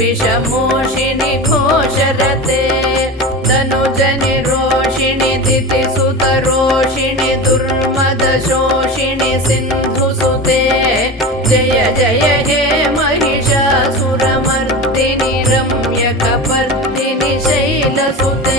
विषमोषिणि घोषरते तनुजनि रोषिणि दितिसुतरोषिणि दुर्मदशोषिणि सिन्धुसुते जय जय हे महिषासुरमर्दिनि रम्यकपर्दिनि शैलसुते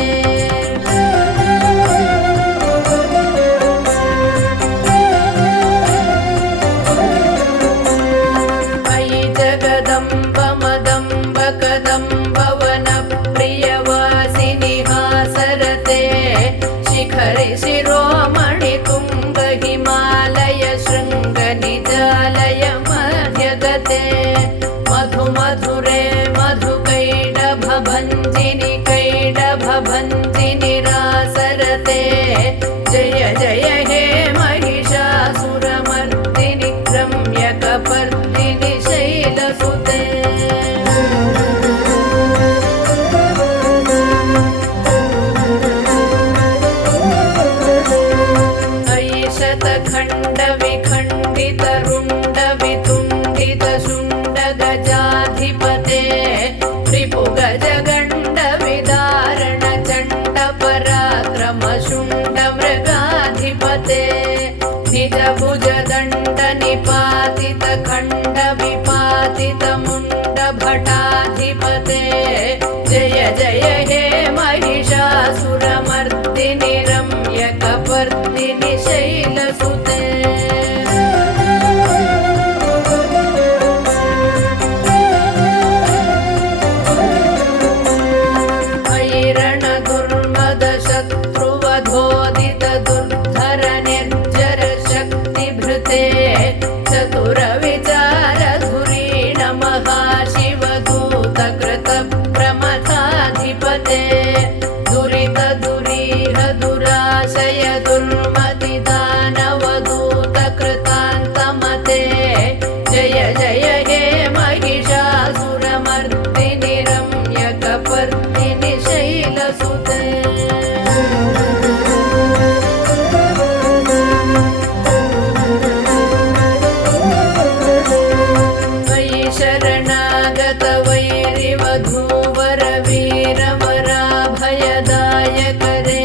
शिरोमणि तुंग हिमालय शृंग निजालय मध्यगते मधु मधुरे मधु कैडभ भंजिनि रासरते जय जय हे महिषासुरमर्दिनि रम्यकपर्दिनि शैलसुते खंड विखंडित रुंड वितुंडित शुंड गजाधिपते रिपु गज गंड विदारण चंड पराक्रम शुंड मृगाधिपते निज भुज दंड निपातित खंड विपातित मुंड भटाधिपते जय जय हे महिषासुरमर्दिनि रम्यकपर्दिनि शैलसुते ऐरण दुर्मद शत्रुवधोदित दुर्धर निर्जर शक्तिभृते चतुर विचार धुरीण महाशिवदूत कृत प्रमथाधिपते दुरित दुरीह दुराशय दुर्मति दानवदूत कृतान्तमते जय जय हे महिषासुरमर्दिनि रम्यकपर्दिनि शैलसुते मयि शरणागत वैरिवधूवर वीरवराभयदायक रे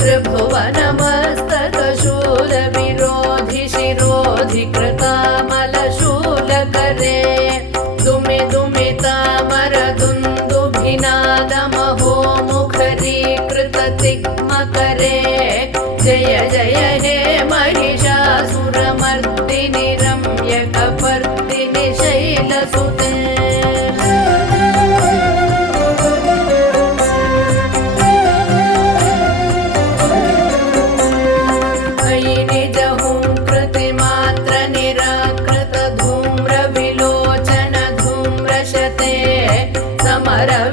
त्रिभुवन मस्तक शूल विरोधि शिरोधि कृतामल शूल करे दुमि दुमि तामर दुन्दुभिनाद महो मुखरी कृत तिग्म करे जय जय हे महिषासुरमर्दिनि रम्यकपर्दिनि शैलसुते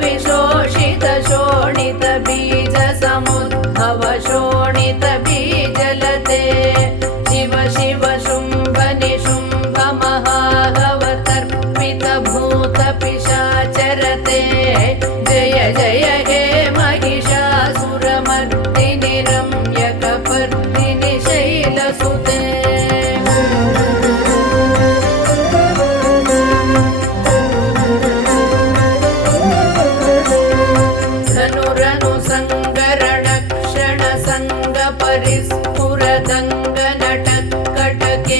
विशोषित शोणित बीज समुद्भव शोणित बीजलते शिव शिव शुंभ निशुंभ महाहव तर्पित भूत पिशाचरते जय जय हे महिषासुरमर्दिनि रम्यकपर्दिनि शैलसुते परिस्फुरदङ्गनटत्कटके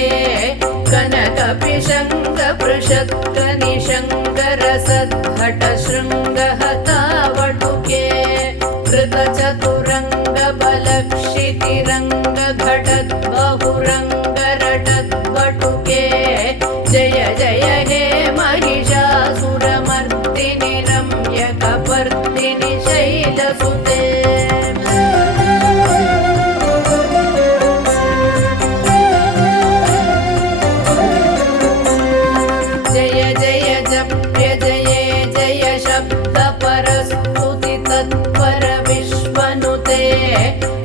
कनकपिशङ्गपृषत्कनिशङ्करसद्घटशृङ्गहतावटुके कृतचतुरङ्गबलक्षितिरङ्गघटद्बहुरङ्गरटद्वटुके जय जय हे महिषासुरमर्दिनि रम्यकपर्दिनि शैलसुते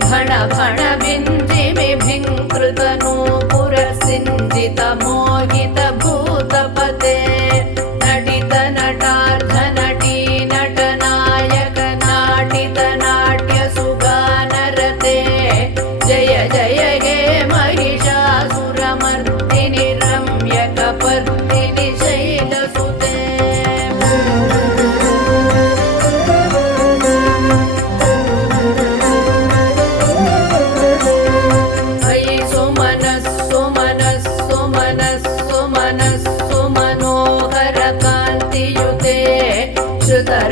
भण भण बिन्दिमिभिङ्कृतनूपुरसिञ्जित मोहित भूतपते नटित नटार्ध नटी नटनायक नाटित नाट्यसुगानरते जय जय हे महिषासुरमर्दिनि रम्यकपर्दिनि शैलसुते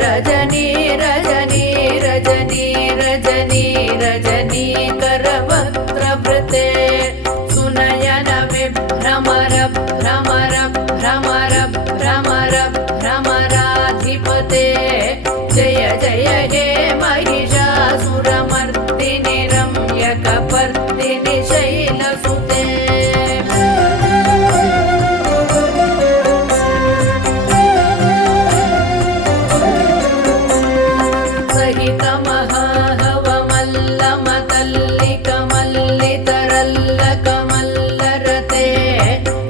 रजनी रजनी रजनी रजनी रजनी करवक्त्रवृते सुनयन विभ्रमर भ्रमर भ्रमर भ्रमर भ्रमराधिपते जय जय हे महिषासुरमर्दिनि रम्यकपर्दिनि शैलसुते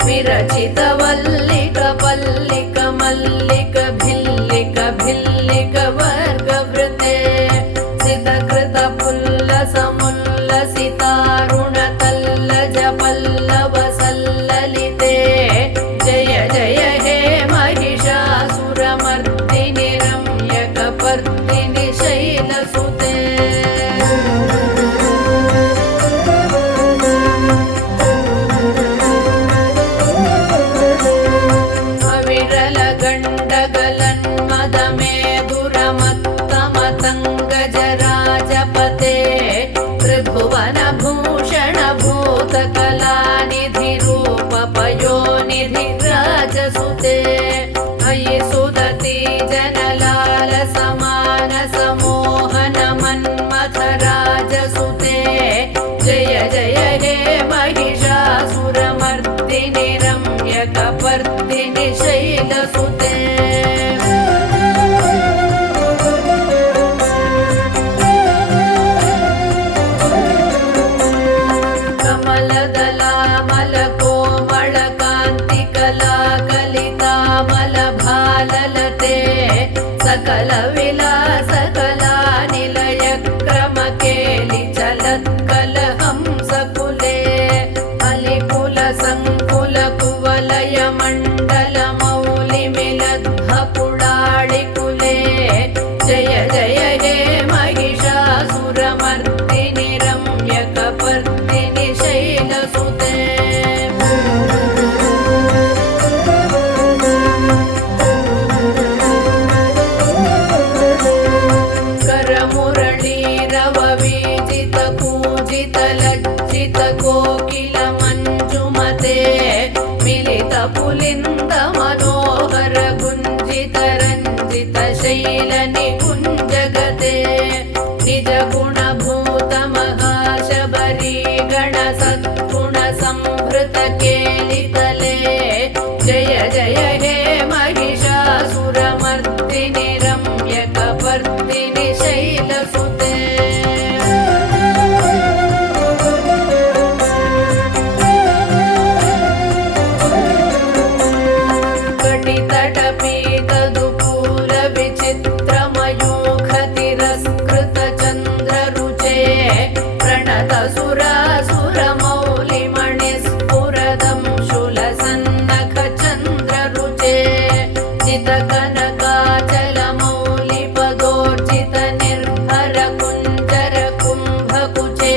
विरचित वल्लिक पल्लिक मल्लिक भिल्लिक भिल्लिक वर्गवृते सितकृत पुल्लसमुल्लसितारुण तल्लज पल्लव सल्ललिते जय जय हे महिषासुरमर्दिनि रम्यकपर्दिनि शैलसुते त्रिभुवनभूषण भूतकलानिधि रूपपयोनिधि राजसुते अयि सुदति जनलाल समान समोहन मन्मथ राजसुते जय जय हे महिषासुरमर्दिनि रम्यकपर्दिनि शैलसुते सकल विलास कला निलय क्रम केलि चलत्कल हंसकुले अलिकुल संकुल कुवलय मंडल मौलि मिलद्भ पुडाळिकुले जय जय हे महिषासुरमर्दिनि रम्यकपर्दिनि शैलसुते कोकिल मंजुमते मिलित पुलिंद मनोहर गुंजित रंजित शैल निकुंजगते निज गुण भूत महाशबरी गण सद्गुण संभृत केलितले जय जय हे महिषासुरमर्दिनि रम्यकपर्दिनि शैलसुते सुरासुरमौलिमणिस्फुरदं शूलसन्नख चन्द्ररुचे जितकनकाचलमौलिपदोर्जित निर्भर कुञ्जर कुम्भकुचे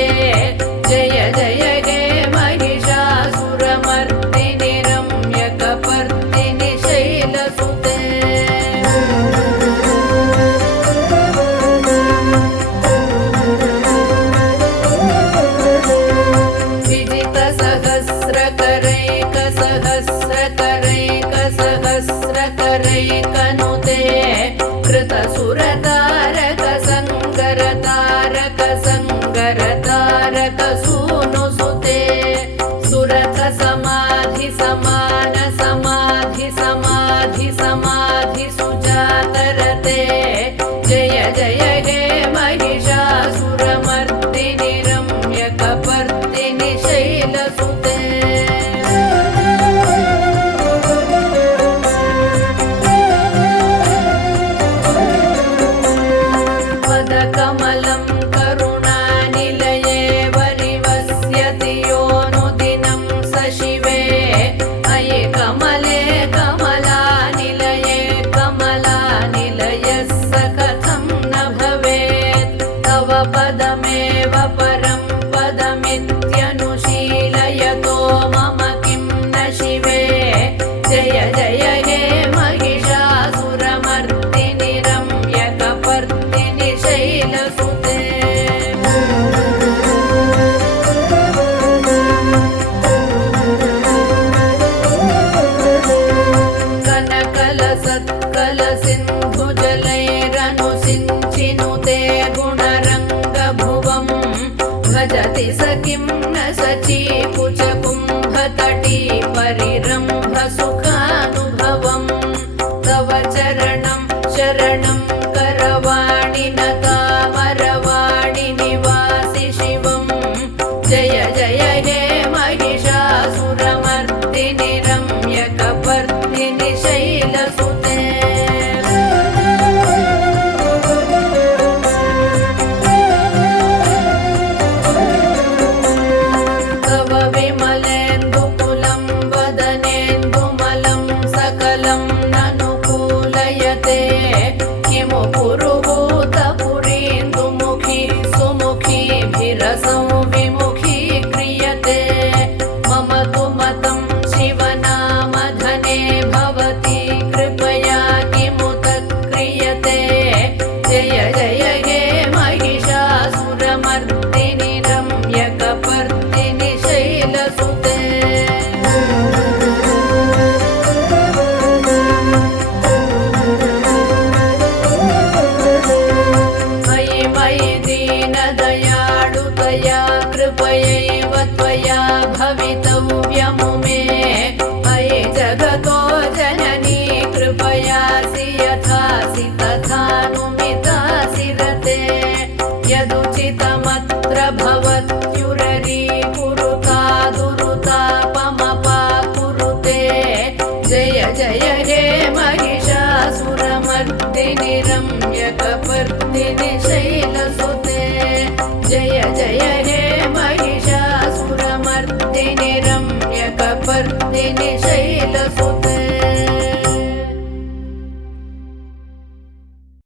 करतारक सूनुसुते सुरथ समाधि समान समाधि समाधि समाधि सुजातरते जय जय हे महिषासुरमर्दिनि रम्यकपर्दिनि शैलसुते पदकमलं करुणानिलये वरिवस्यति योऽनुदिनं स शिवे अये कमले कमलानिलये कमलानिलयः स कथं न भवेत् तव पदमेव परं पदमित्यनुशीलयतो मम किं न शिवे जय जय हे महिषासुरमर्दिनि रम्यकपर्दिनि शैलसुते कनकलसत्कलसिन्धुजलैरनुसिञ्चिनुते गुणरङ्गभुवम् भजति स किं न सचीकुचकुम्भतटी परिरम्भसुखानुभवम् तव चरणं शरणं करवाणि न तामरवाणि निवासि शिवं जय जय हे महिषासुरमर्दिनि रम्यकपर्दिनि शैलसुते तव विमलेन्दुकुलं वदनेन्दुमलं सकलं ननुकूलयते किमु पुरुहूतपुरीन्दुमुखी सुमुखीभिरसौ विमुखी क्रियते मम तु मतं शिवनामधने भवति कृपया किमु तत्क्रियते जय जय हे महिषासुरमर्दिनि रम्यकपर्दिनि शैलसुते मयि मयि दीनदयाळुतया कृपयैव त्वया भवितव्यमु मे अयि जगतो जननी कृपयासि यथासि तथानुमितासि रते यदुचितमत्र भवत्युररी कुरुता दुरुतापमपाकुरुते जय जय हे महिषासुरमर्दिनि रम्यकपर्दिनि शैलसुते जय जय हे